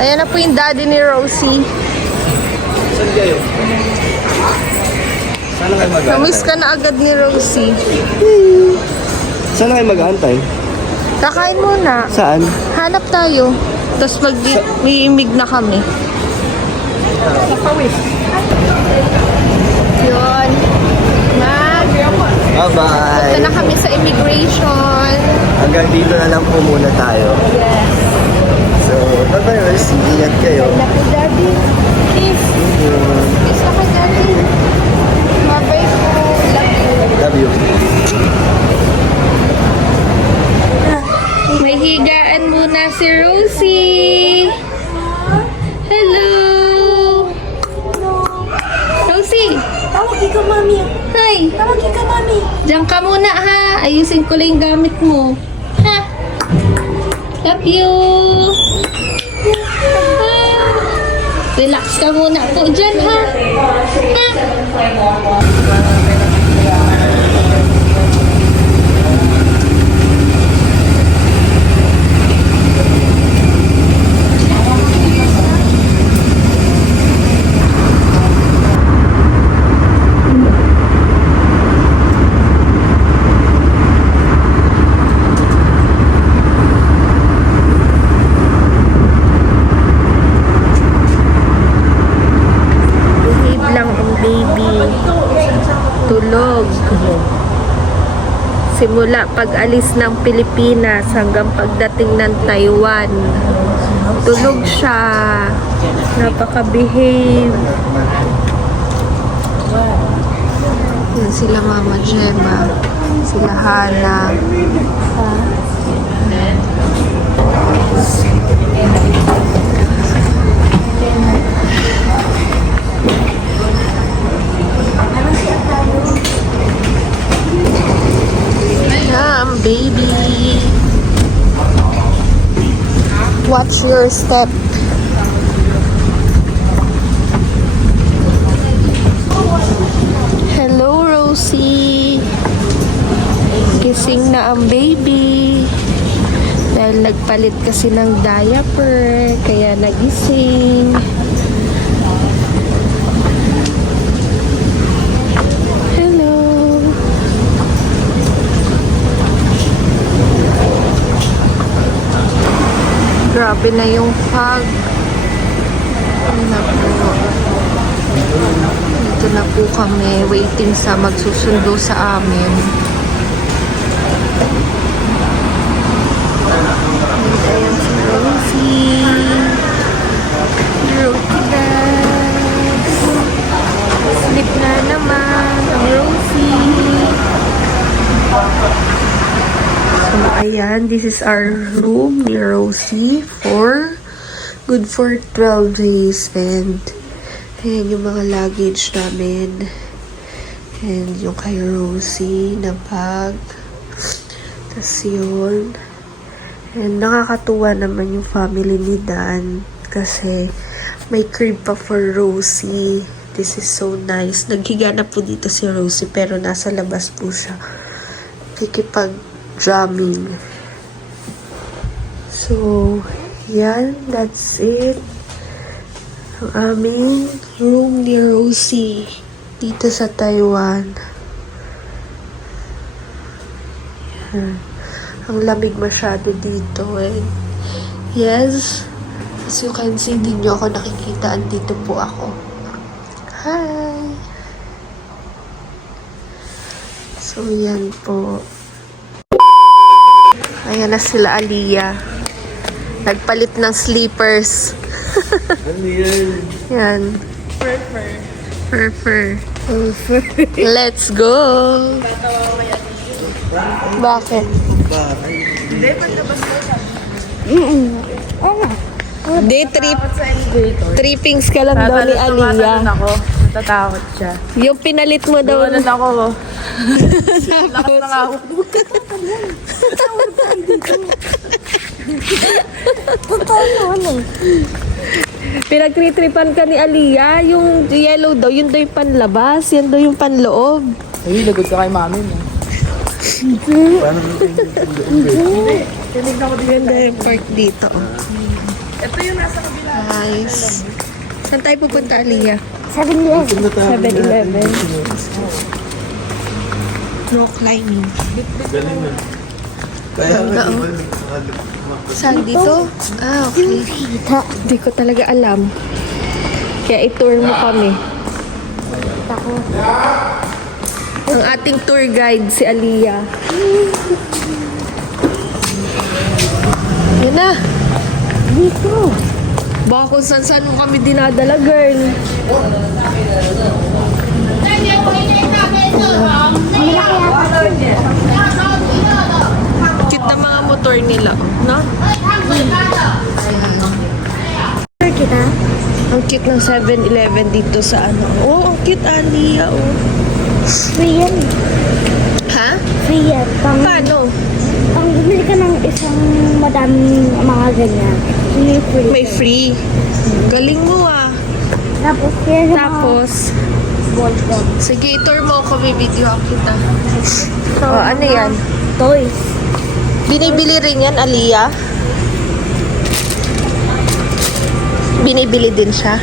Ayan na po yung daddy ni Rosie. Saan kayo? Saan kayo mag-aantay? Namiss ka na agad ni Rosie. Saan kayo mag-aantay? Kakain muna. Saan? Hanap tayo. Tapos mag-iimig na kami. Yun. Bye-bye! Ito na kami sa immigration. Hanggang dito na lang po muna tayo. Yes. So, bye-bye, Rosie. Ingat kayo. Love you, daddy. Kiss. Kiss na ka, daddy. Bye-bye po. Love you. Love you. May higaan muna si Rosie. Hello. Rosie. Tawagin ka, mami. Hi. Tawagin ka, mami. Diyan ka muna ha. Ayusin ko lang yung gamit mo. Ha? Love you. Ah. Relax ka muna po dyan ha. Ha? Behave lang ang baby. Tulog. Simula pag-alis ng Pilipinas hanggang pagdating ng Taiwan. Tulog siya. Napaka-behave. Yan sila Mama Gemma. Sila Hana. Ayan, baby. Watch your step. Hello, Rosie. Kissing na ang baby. Dahil nagpalit kasi ng diaper, kaya nagising. Hello. Grabe na yung fog. Ay, naku. Dito na po kami, waiting sa magsusundo sa amin. And ayan si Rosie. Rosie guys. Sleep na naman ang Rosie. So ayan, this is our room ni Rosie for good for 12 days. And ayan yung mga luggage namin. And yung kay Rosie na bag. Tapos yun. And nakakatuwa naman yung family ni Dan. Kasi may crib pa for Rosie. This is so nice. Naghiga na po dito si Rosie pero nasa labas po siya. Kikipag-drumming. So, yan. That's it. Ang aming room ni Rosie dito sa Taiwan. Yan. Ang lamig masyado dito eh. Yes. As you can see, hindi nyo ako nakikita. Andito po ako. Hi! So, yan po. Ayan na sila, Aliyah. Nagpalit ng sleepers. Ano yan? Yan. Fur. Let's go! Bakit? Day trip. Trippings ka lang daw ni Aliyah. Ako. Natatakot siya. Yung pinalit mo daw. Ano ako. Lakas na nga ako. Pinagtritripan ka ni Aliyah. Yung yellow daw, yun daw yung panlabas. Yan daw yung panloob. Ay, lagot ka kay mami mo. Paano Ganda yung park dito. Ito yung nasa kabila. Nice. Saan tayo pupunta, Aliyah? 7-Eleven. 7-Eleven. No climbing. Kaya nga, Ganda, di oh. ba? Saan dito? Ah, okay. Kita. Hindi ko talaga alam. Kaya i-tour mo kami. Ako. Ang ating tour guide, si Aliyah. Yan na. Dito. Baka kung saan-saan mo kami dinadala, girl. Cute na mga motor nila, no? Sure kita. Ang cute ng 7-Eleven dito sa ano. Oh, ang cute, Aliyah, oh. Free yan. Ha? Free yan. Paano? Pang bumili ka ng isang madaming mga ganyan. May free. May free. Galing mo, ah. Tapos kaya sa mga Tapos, ball gum. sige, tour mo ako, bibidyo kita. So, Oh, ano mga yan? Toys. Binibili rin yan, Aliyah? Binibili din siya?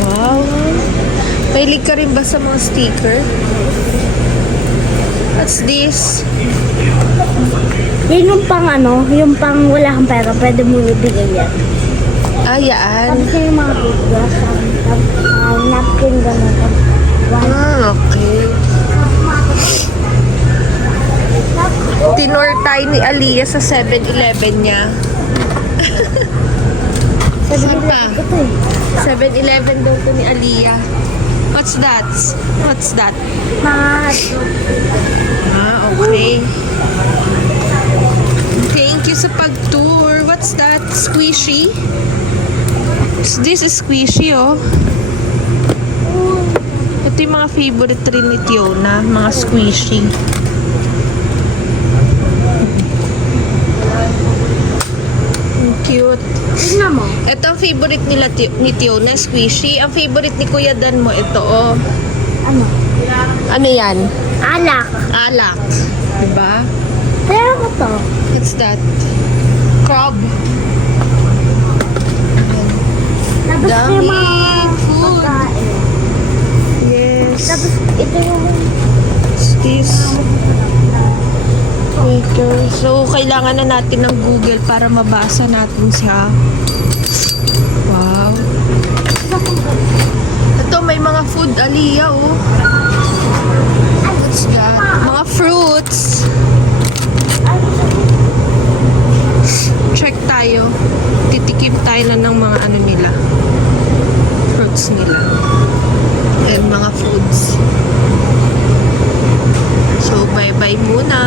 Wow. Mahilig ka rin ba sa mga sticker? What's this? Yan yung pang ano, yung pang wala kang pera, pwede mo ibigay yan. Ah, yan. Tapos yung mga bigas, napkin gano'n. Ah, okay. Tinor tayo ni Aliyah sa 7-Eleven niya. Saan pa? Ito eh. 7-Eleven daw to ni Aliyah. What's that? What's that? Mga Ah, okay. Thank you sa pag-tour. What's that? Squishy? This is squishy, oh. Ito yung mga favorite rin ni Tiona, mga squishy. Ang cute. tignan mo. Ito ang favorite nila ni Tiona, squishy. Ang favorite ni Kuya Dan mo, ito, oh. Ano? Ano yan? Alak. Alak. Diba? Pero ko to. What's that? Crab. Tapos Dami yung mga food. pagkain. Yes. Tapos ito yung What's this? Ito. So, kailangan na natin ng Google para mabasa natin siya. Wow. Ito, may mga food, Aliyah, oh. What's that? Mga fruits. Check tayo. Titikim tayo na ng mga ano nila. Fruits nila. And mga foods. So, bye-bye muna.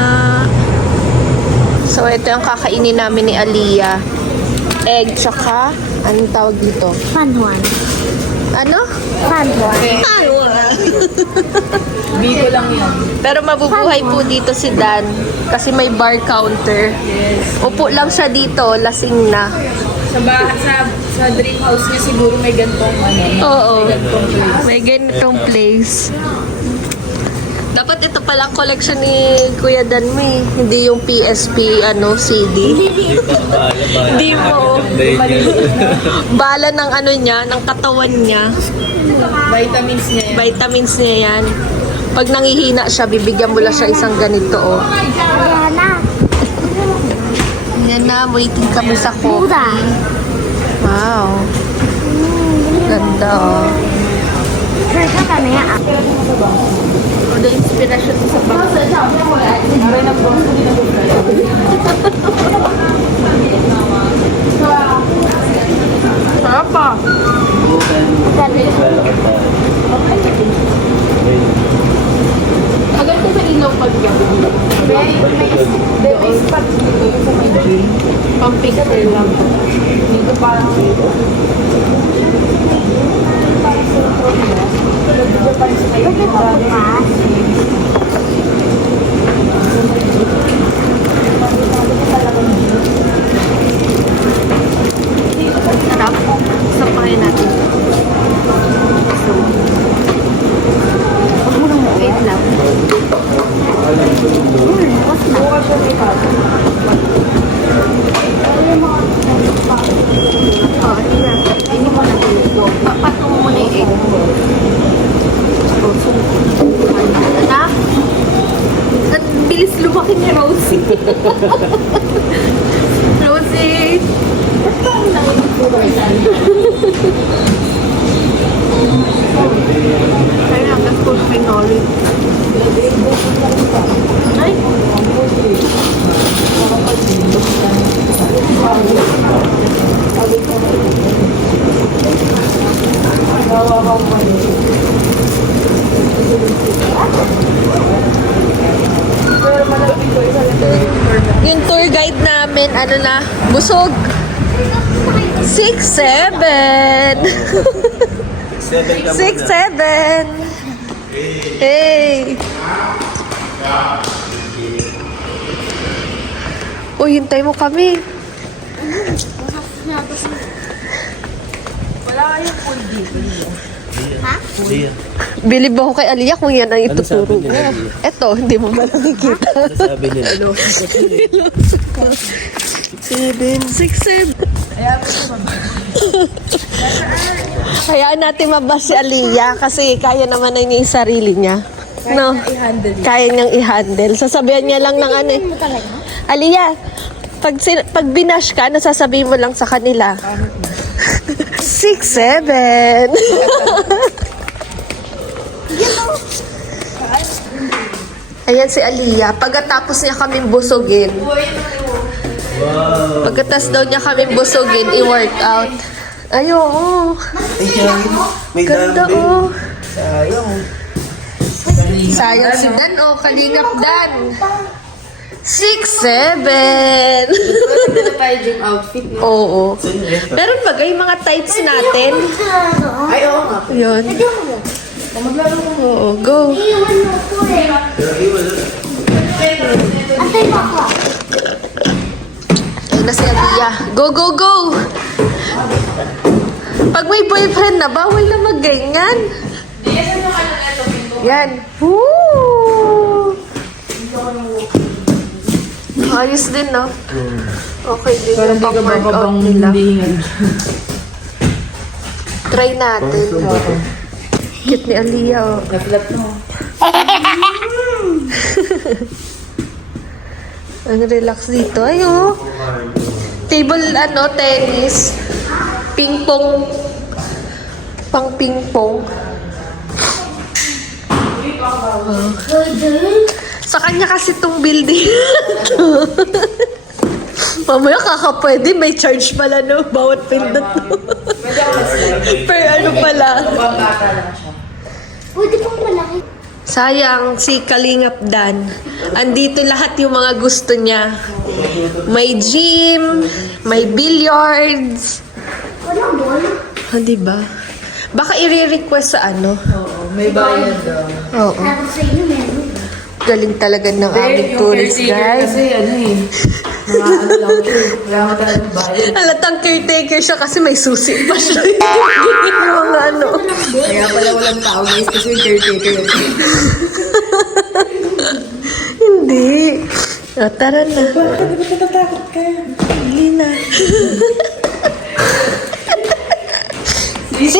So, ito yung kakainin namin ni Aliyah. Egg, tsaka, anong tawag dito? panhuan. Ano? Panhuan. Bigo lang yan. Pero mabubuhay po dito si Dan kasi may bar counter. Yes. Upo lang siya dito, lasing na. Sa dream house niya siguro may gantong ano. Oo. May gantong place. May ganitong place. Dapat ito pala ang collection ni Kuya Dan mo eh. Hindi yung PSP CD. Hindi mo. Bala ng ano niya, ng katawan niya. Vitamins niya yan. Vitamins niya yan. Pag nangihina siya, bibigyan mo lang siya isang ganito, oh. Kaya na. Yan na, waiting kami sa coffee. Mura. Wow. Ganda, oh. Sure ka kami ah. O, the inspiration mo sa bag. Sarap pa. Maganda sa ilaw pag may spot dito sa may pang-picture lang. Dito parang Pwede pa bukas. sarap. Sampahin natin. So, wait lang. Bukas na. ano na, busog. 6, 7. 7 ka 6, muna. 7. Hey. Uy, hintay mo kami. Wala kayong pool dito. Leah, Bilib ako kay Aliyah kung yan ang ano sabi ituturo nila, mo. Leah? Eto, hindi mo ba nakikita? Ano sabi nila? 7, 6, 7. Hayaan natin mabas si Aliyah kasi kaya naman na niya yung sarili niya. No? I-handle. Kaya niyang i-handle. Sasabihan niya lang ng ano eh. Aliyah, pag binash ka, nasasabihin mo lang sa kanila. 6, 7. Ayan si Aliyah. Pagkatapos niya kaming busugin. Pagkatapos daw niya kaming busugin, i-workout. Ay, oo. May Ganda, dumbbell. oh. Sayang. Sayang si Dan, oh. Kalingap Dan. 6, 7. Wala na tayo gym outfit. No? Oo. Meron ba yung mga tights natin? Ay, oo nga. Yun. Maglaro ko. Oo, go. Antay mo ako. Ayun na si Aliyah. Go, go, go! Pag may boyfriend na, bawal na magganyan. Yan. Woo! Ayos din, no? Okay din yung pang-workout nila. Try natin. Cute ni Aliyah, oh. Na-flat mo. Ang relax dito. Ay, oh. Table, tennis. Ping-pong. Pang ping-pong. Oh. Sa kanya kasi itong building. Mamaya kakapwede, may charge pala no, bawat pindot no. Per ano pala. Bata lang siya. Pwede pang malaki. Sayang si Kalingap Dan. Andito lahat yung mga gusto niya. May gym, may billiards. Walang ball. Diba? Baka i-request sa ano. Oo, may bayad daw. Oo. Tapos sa inyo meron. Galing talaga ng aming tourist guide. Kasi ano eh. Mga ano lang ito eh. Wala mo talagang bayad. Halatang caretaker siya kasi may susi pa siya. Yung mga ano. Kaya pala walang tao guys kasi yung caretaker yun. Hindi. O, tara na. Bakit ba natatakot ka? Hindi na. 6, 7.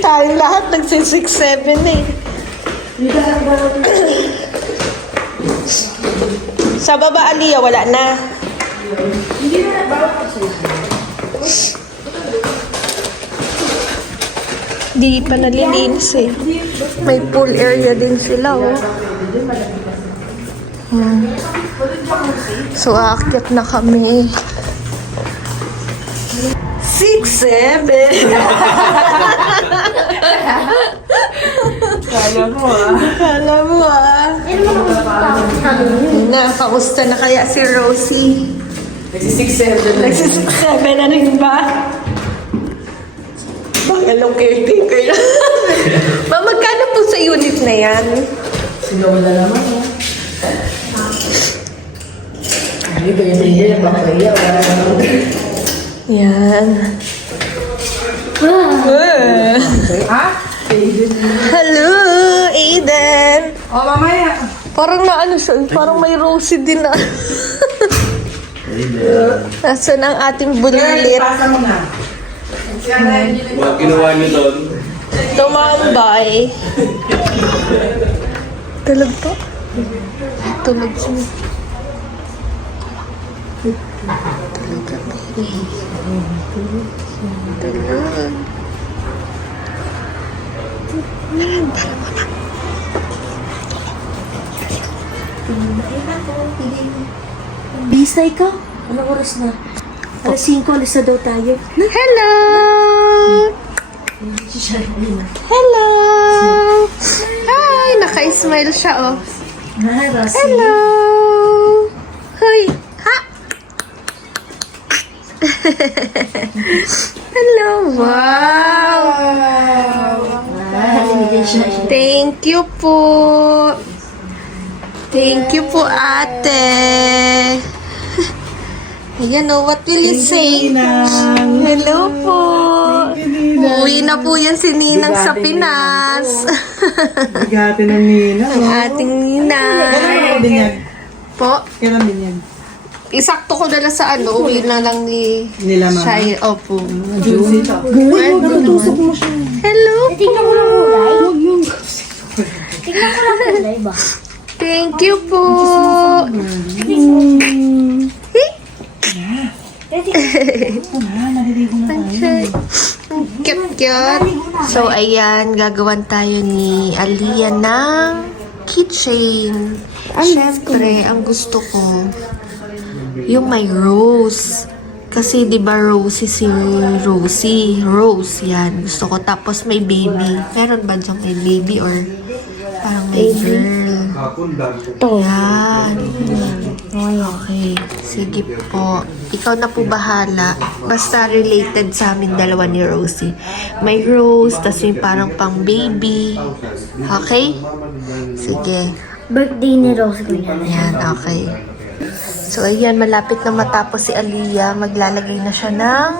Tayong lahat nagsi-6, 7 eh. Sa baba, Aliyah, wala na. Di pa nalilinis eh. May pool area din sila, oh. So, aakyat na kami. 6, 7. Kaya mo ah. Kala mo ah. Kamusta na kaya si Rosie? Nagsi-6-7 na. Nagsi-6-7 na rin ba? Bangalong caretaker na. Magkano po sa unit na yan? Sinawala naman ah. Ay, ganyan-ganyan. Bakaya. Wala naman. Yan. Ha? Hello, Aiden. O, mamaya. Parang na ano siya, parang may Rosie din na. Nasaan ang ating bulilit? Pasa mo na. What ginawa niyo doon? Tumambay. Tulog po. Tulog siya. Tulog ka, baby. Tulog. Bisay ka? Anong oras na? Alas 5, alis na daw tayo. Hello! Hello! Hi! Naka-smile siya, oh. Hello! Hoy! Ha! Hello! Wow! Thank you po! Thank you po, ate! Ayan o, what will you say? Hello po! Uwi na po yan si Ninang sa Pinas. Bigati ng Nina. Ang ating Ninang. Kailan din yan? Po, Kailan din yan? isakto ko na lang sa ano, uwi na lang ni Nila mama? Shai. Opo. Juicy. Hello Tingnan mo lang kulay. Tingnan mo lang kulay ba? Thank you po. Ang cute-cute. So, ayan, gagawan tayo ni Aliyah ng keychain. Siyempre, ang gusto ko, yung may rose. Kasi, di ba, Rosie si Rosie. Rose, yan. Gusto ko. Tapos, may baby. Meron ba dyan may baby or parang may girl? Yan. Okay. Sige po. Ikaw na po bahala. Basta related sa amin dalawa ni Rosie. May rose, tas may parang pang baby. Okay? Sige. Birthday ni Rose ko yan. Yan, okay. So, ayan, malapit na matapos si Aliyah. Maglalagay na siya ng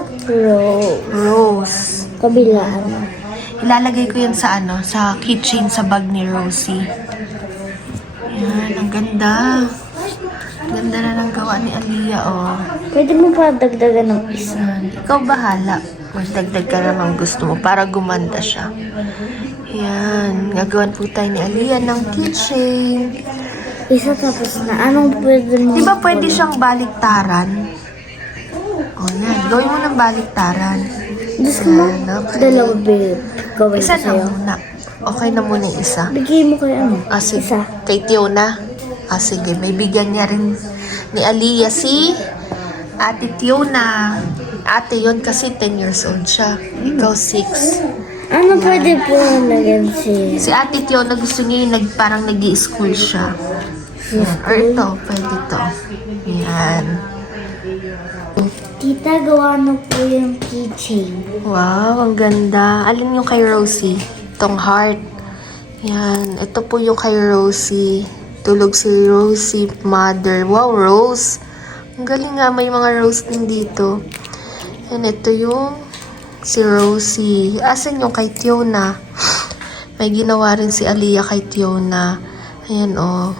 rose. Kabilaan. Ilalagay ko yan sa ano, sa keychain sa bag ni Rosie. Yan, ang ganda. Ganda na ng gawa ni Aliyah, oh. Pwede mo pa dagdagan ng isa. Ikaw bahala. Magdagdag ka naman gusto mo para gumanda siya. Yan. Gagawan po tayo ni Aliyah ng keychain. Isa tapos na. Anong pwede mo? Di ba pwede siyang baliktaran? O yan. Gawin mo ng baliktaran. Gusto mo? Yan, okay. Dalawa, babe. Gawin ko Isa na sa'yo. muna. Okay na muna yung isa. Bigay mo kay ano? Ah, sige. Isa. Kay Tiona. Ah, sige. May bigyan niya rin ni Aliyah si Ate Tiona. Ate yon kasi 10 years old siya. Ikaw 6. Ano pwede po lagyan si... Si Ate Tiona gusto niya yung parang nag-i-school siya. Yan. Or ito, pwede to. Yan. Tita, gawa na po yung keychain. Wow, ang ganda. Alin yung kay Rosie? Itong heart. Yan. Ito po yung kay Rosie. Tulog si Rosie, mother. Wow, rose. Ang galing nga, may mga rose din dito. And ito yung si Rosie. Asan yung kay Tiona? May ginawa rin si Aliyah kay Tiona. Ayan, oh.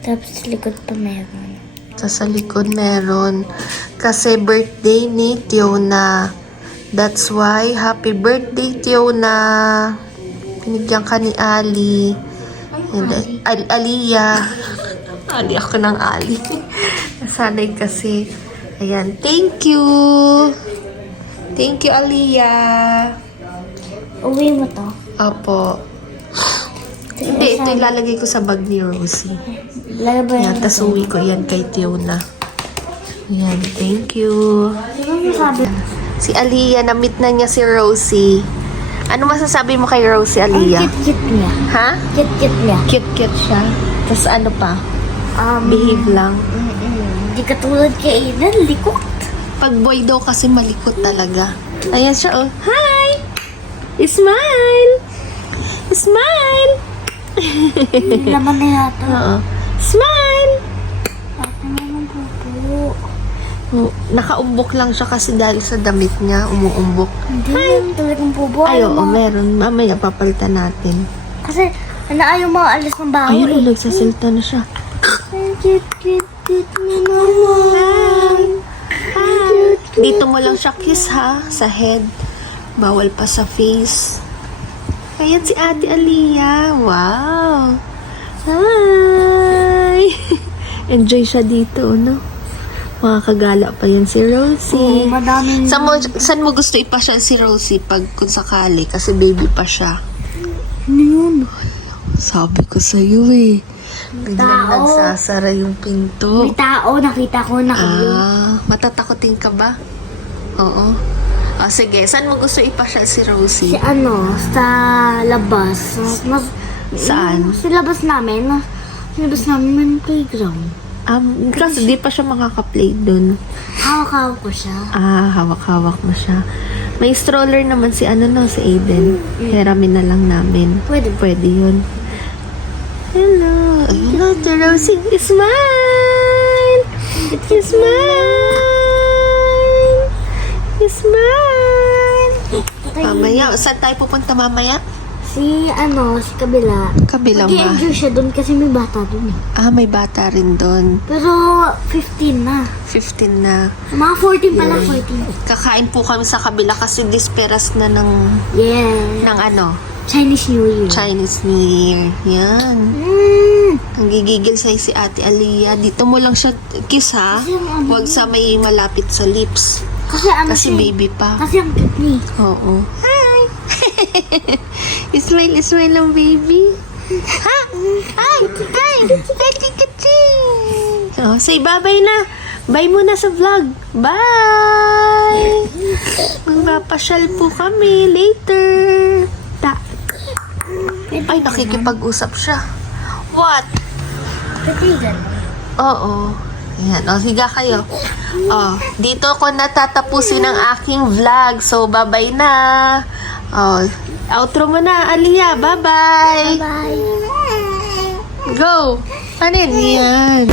Tapos sa likod pa meron. Sa likod meron. Kasi birthday ni Tiona. That's why, happy birthday, Tiona. Pinigyan ka ni Ali. And, Aliyah. Ali ako ng Ali. Nasanay kasi. Ayan. Thank you. Thank you, Aliyah. Uwi mo to. Opo. Hindi, ito ilalagay ko sa bag ni Rosie. Lagay ba Yan, yan? tas uwi ko yan kay Tiona. Yan, thank you. Ano sabi? Si Aliyah, na-meet na niya si Rosie. Ano masasabi mo kay Rosie, Ang Aliyah? cute-cute niya. Ha? Cute-cute niya. Cute-cute siya. Tapos ano pa? Um, Behave lang. Di katulad kay Aiden, likot. Pag boy daw kasi malikot talaga. Ayan siya, oh. Hi! Smile! Smile! Laman na yata. Oo. Smile! Ate naman po. Oh, nakaumbok lang siya kasi dahil sa damit niya, umuumbok. Hindi naman talagang pubo. Ay, oo, Ayaw meron. Mamaya papalitan natin. Kasi, ayaw mga alis ng baho. Ayun, nagsasalita na siya. Cute na naman. Hi! Dito mo lang siya kiss, ha? Sa head. Bawal pa sa face. Ayan si Ate Aliyah. Wow! Hi! Enjoy siya dito, no? Makakagala pa yan si Rosie. Oo, madaming... Saan mo gusto ipasyal si Rosie pag kung sakali? Kasi baby pa siya. Ano yun? Sabi ko sa'yo eh. Biglang Tao. nagsasara yung pinto. May tao, nakita ko na Matatakotin ka ba? Oo. Sige, saan mo gusto ipasyal si Rosie? Si ano, sa labas. Saan? Sa labas namin. Nabas namin may playground. Kasi di pa siya makaka-play dun. Hawak-hawak ko siya. Hawak-hawak mo siya. May stroller naman si si Aiden. Hiramin na lang namin. Pwede. Pwede yun. Hello. Hello, Rosie. Smile! Smile! Smile! Mamaya, saan tayo pupunta mamaya? Si kabila. Kabilang ba? Mag-enjoy siya doon kasi may bata doon eh. May bata rin doon. Pero 15 na. 15 na. Mga 14 pala, 14. Kakain po kami sa kabila kasi disperas na ng Yeah. Chinese New Year. Chinese New Year. Yan. Nanggigigil sa'yo si Ate Aliyah. Dito mo lang siya kiss, ha? Huwag sa may malapit sa lips. Kasi Kasi siya, baby pa. Kasi ang cute niya. Oo. Hi! Smile lang, baby. Ha? Hi! Kachi! Oh, say bye-bye na. Bye muna sa vlog. Bye! Magpapasyal po kami later. Ay, nakikipag-usap siya. What? Katigan. Oo. Yan. O, higa kayo. O, dito ko natatapusin ang aking vlog. So, bye-bye na. O, outro mo na, Aliyah. Bye-bye. Bye. Go. Ano yan? Yan.